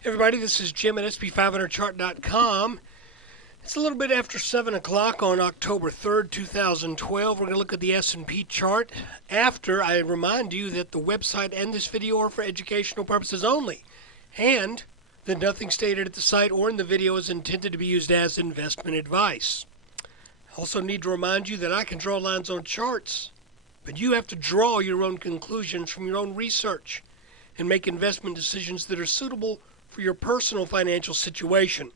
Hey everybody, this is Jim at SP500Chart.com. It's a little bit after 7 o'clock on October 3rd, 2012. We're going to look at the SP chart after I remind you that the website and this video are for educational purposes only, and that nothing stated at the site or in the video is intended to be used as investment advice. I also need to remind you that I can draw lines on charts, but you have to draw your own conclusions from your own research and make investment decisions that are suitable for your personal financial situation.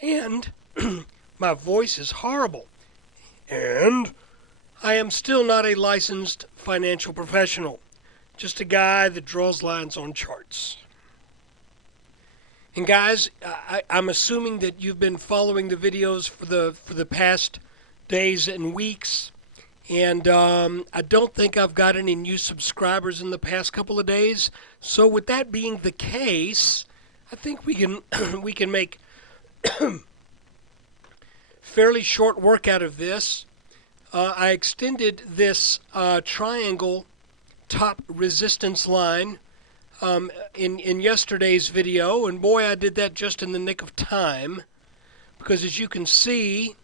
And my voice is horrible. And I am still not a licensed financial professional, just a guy that draws lines on charts. And guys, I'm assuming that you've been following the videos for the past days and weeks. And I don't think I've got any new subscribers in the past couple of days. So with that being the case, I think we can make fairly short work out of this. I extended this triangle top resistance line in yesterday's video, and boy, I did that just in the nick of time, because as you can see,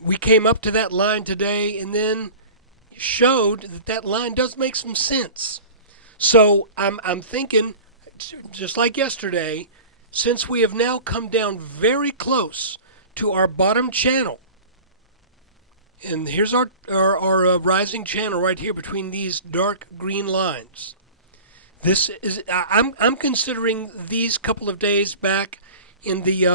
we came up to that line today and then showed that that line does make some sense. So I'm thinking, just like yesterday, since we have now come down very close to our bottom channel, and here's our rising channel right here between these dark green lines. This is I'm considering these couple of days back in the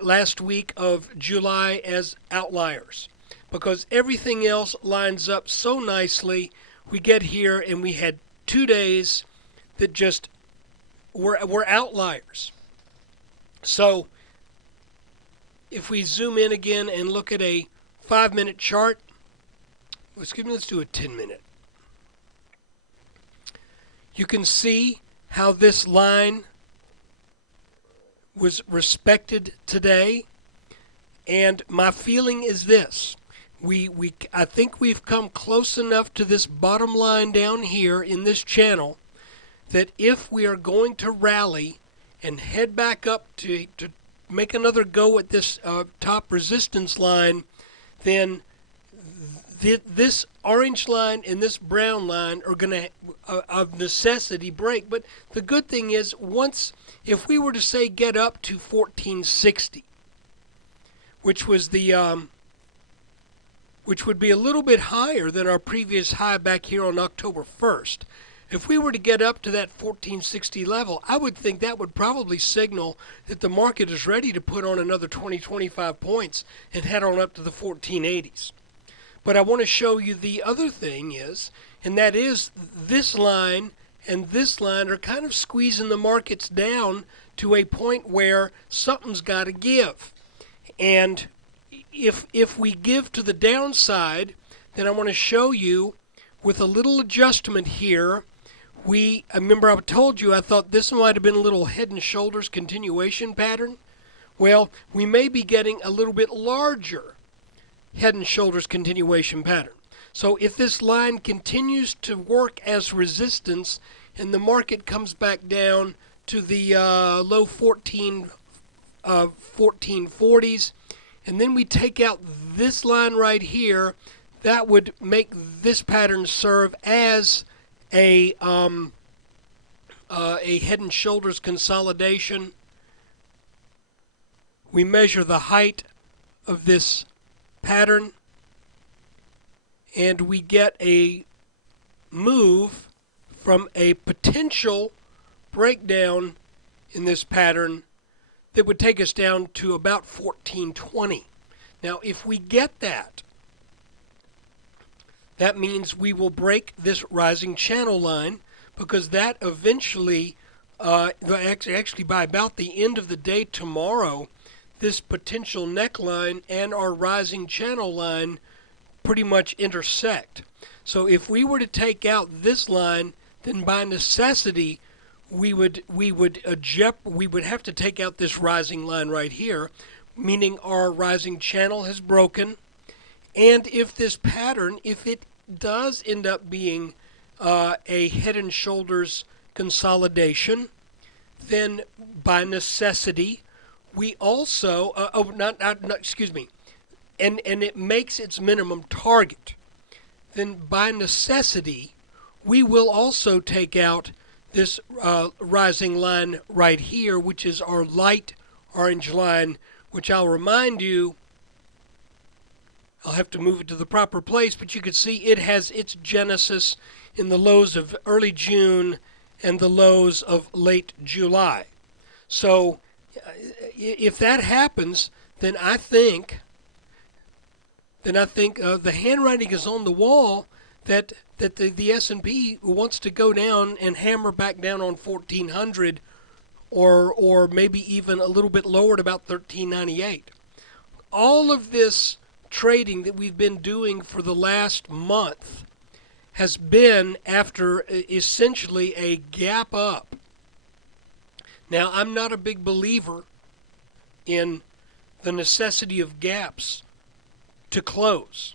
last week of July as outliers, because everything else lines up so nicely. We get here and we had 2 days that just were outliers. So if we zoom in again and look at a 5-minute chart, let's do a 10-minute. You can see how this line was respected today, and my feeling is this. I think we've come close enough to this bottom line down here in this channel that if we are going to rally and head back up to make another go at this top resistance line, then this orange line and this brown line are going to, of necessity, break. But the good thing is, if we were to say get up to 1460, which was which would be a little bit higher than our previous high back here on October 1st. If we were to get up to that 1460 level, I would think that would probably signal that the market is ready to put on another 20-25 points and head on up to the 1480s. But I want to show you the other thing is, and that is this line and this line are kind of squeezing the markets down to a point where something's got to give. And if we give to the downside, then I want to show you with a little adjustment here. I remember I told you I thought this might have been a little head and shoulders continuation pattern. Well, we may be getting a little bit larger head and shoulders continuation pattern. So if this line continues to work as resistance and the market comes back down to the low 1440s, and then we take out this line right here, that would make this pattern serve as a head and shoulders consolidation. We measure the height of this pattern, and we get a move from a potential breakdown in this pattern that would take us down to about 1420. Now, if we get that, that means we will break this rising channel line, because that eventually, actually by about the end of the day tomorrow, this potential neckline and our rising channel line pretty much intersect. So if we were to take out this line, then by necessity we would have to take out this rising line right here, meaning our rising channel has broken. And if this pattern, if it does end up being a head and shoulders consolidation, then by necessity, we also, excuse me, and it makes its minimum target, then by necessity, we will also take out this rising line right here, which is our light orange line, which I'll remind you, I'll have to move it to the proper place, but you can see it has its genesis in the lows of early June and the lows of late July. So if that happens, then I think the handwriting is on the wall that the S&P wants to go down and hammer back down on 1400, or maybe even a little bit lower at about 1398. All of this trading that we've been doing for the last month has been after essentially a gap up. Now, I'm not a big believer in the necessity of gaps to close.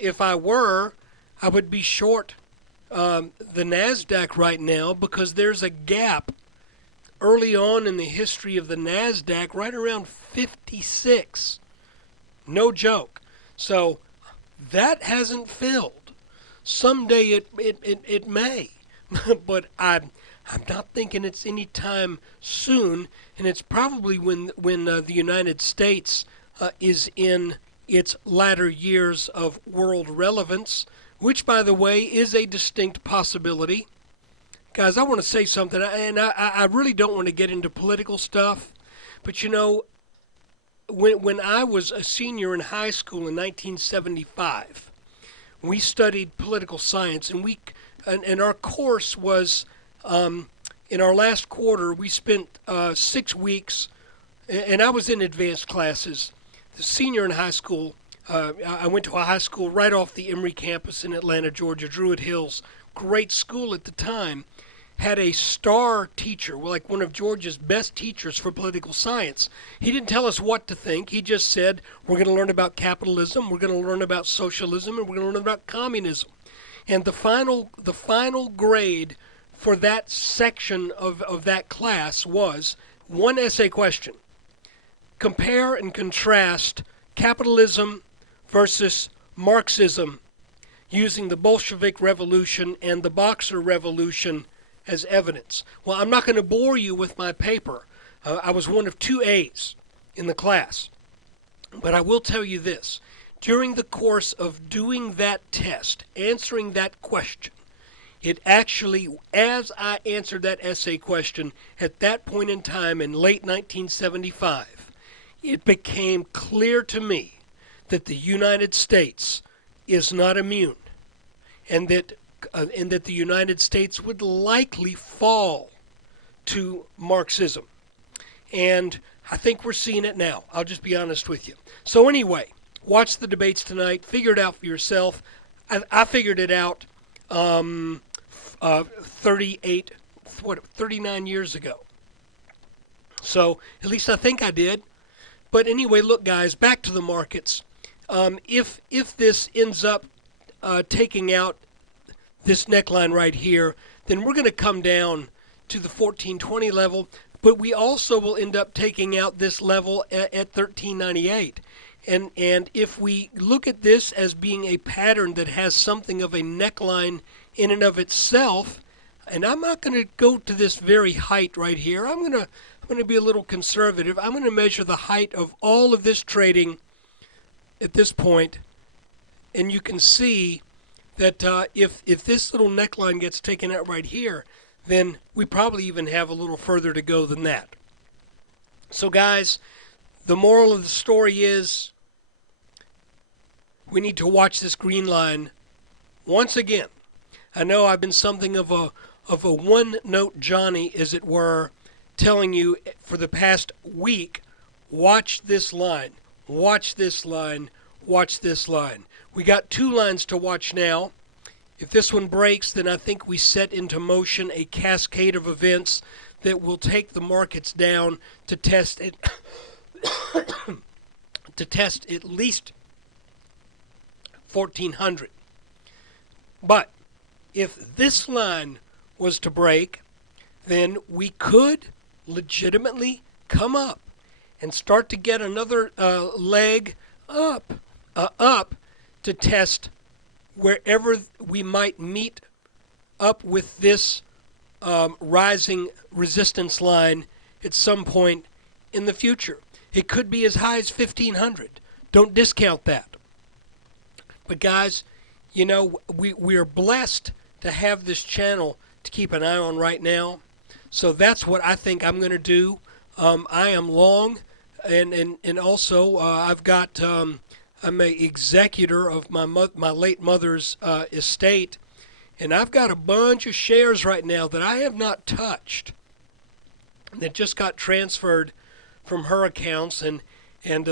If I were, I would be short the NASDAQ right now, because there's a gap early on in the history of the NASDAQ right around 56. No joke. So that hasn't filled. Someday it may, but I'm not thinking it's any time soon, and it's probably when the United States is in its latter years of world relevance, which, by the way, is a distinct possibility. Guys, I want to say something, and I really don't want to get into political stuff, but you know, when I was a senior in high school in 1975, we studied political science, and our course was, in our last quarter, we spent 6 weeks, and I was in advanced classes. The senior in high school, I went to a high school right off the Emory campus in Atlanta, Georgia, Druid Hills, great school at the time, had a star teacher, like one of Georgia's best teachers for political science. He didn't tell us what to think. He just said, we're going to learn about capitalism, we're going to learn about socialism, and we're going to learn about communism. And the final grade for that section of that class was one essay question. Compare and contrast capitalism versus Marxism using the Bolshevik Revolution and the Boxer Revolution as evidence. Well, I'm not going to bore you with my paper. I was one of 2 A's in the class. But I will tell you this. During the course of doing that test, answering that question, it actually, as I answered that essay question at that point in time in late 1975, it became clear to me that the United States is not immune, and that the United States would likely fall to Marxism. And I think we're seeing it now. I'll just be honest with you. So anyway, watch the debates tonight. Figure it out for yourself. I figured it out 39 years ago. So at least I think I did. But anyway, look, guys, back to the markets. If this ends up taking out this neckline right here, then we're going to come down to the 1420 level, but we also will end up taking out this level at 1398. And if we look at this as being a pattern that has something of a neckline in and of itself, and I'm not going to go to this very height right here. I'm going to be a little conservative. I'm going to measure the height of all of this trading at this point, and you can see that if this little neckline gets taken out right here, then we probably even have a little further to go than that. So guys, the moral of the story is we need to watch this green line once again. I know I've been something of a one-note Johnny, as it were, telling you for the past week, watch this line, watch this line, watch this line. We got 2 lines to watch now. If this one breaks, then I think we set into motion a cascade of events that will take the markets down to test it, to test at least 1400. But if this line was to break, then we could legitimately come up and start to get another leg up to test wherever we might meet up with this rising resistance line at some point in the future. It could be as high as 1,500. Don't discount that. But guys, you know, we are blessed to have this channel to keep an eye on right now. So that's what I think I'm going to do. I am long, and also I've got I'm an executor of my late mother's estate, and I've got a bunch of shares right now that I have not touched that just got transferred from her accounts, and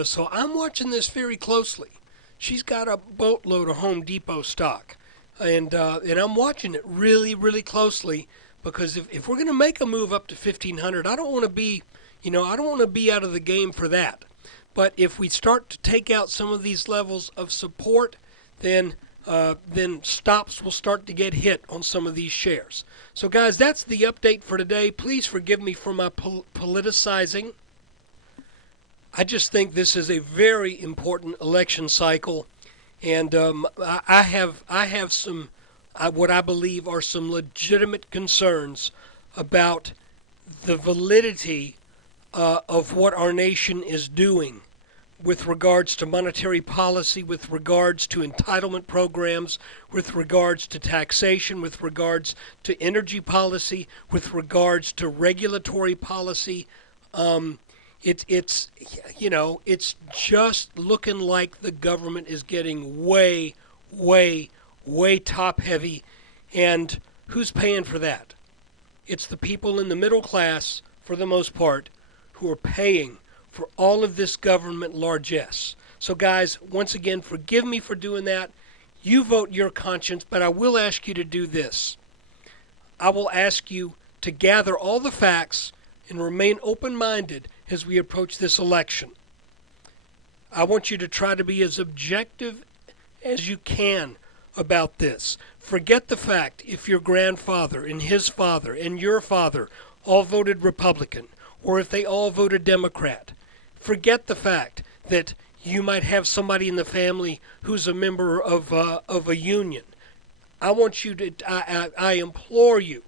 so I'm watching this very closely. She's got a boatload of Home Depot stock, and I'm watching it really, really closely, because if we're going to make a move up to 1,500, I don't want to be, I don't want to be out of the game for that. But if we start to take out some of these levels of support, then stops will start to get hit on some of these shares. So guys, that's the update for today. Please forgive me for my politicizing. I just think this is a very important election cycle, and I have some what I believe are some legitimate concerns about the validity of what our nation is doing with regards to monetary policy, with regards to entitlement programs, with regards to taxation, with regards to energy policy, with regards to regulatory policy. It's just looking like the government is getting way, way, way top heavy. And who's paying for that? It's the people in the middle class, for the most part, who are paying for all of this government largesse. So guys, once again, forgive me for doing that. You vote your conscience, but I will ask you to do this. I will ask you to gather all the facts and remain open-minded as we approach this election. I want you to try to be as objective as you can about this. Forget the fact if your grandfather and his father and your father all voted Republican, or if they all voted Democrat. Forget the fact that you might have somebody in the family who's a member of a union. I want you to, I implore you,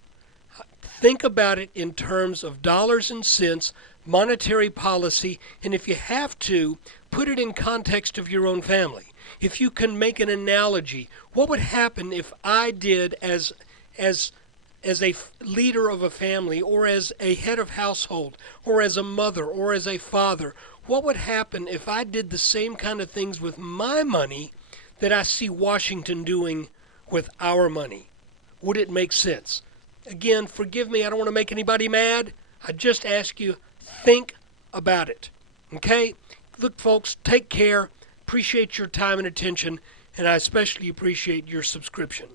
think about it in terms of dollars and cents, monetary policy, and if you have to, put it in context of your own family. If you can make an analogy, what would happen if I did as a leader of a family, or as a head of household, or as a mother, or as a father? What would happen if I did the same kind of things with my money that I see Washington doing with our money? Would it make sense? Again, forgive me, I don't want to make anybody mad. I just ask you, think about it. Okay? Look, folks, take care. Appreciate your time and attention, and I especially appreciate your subscription.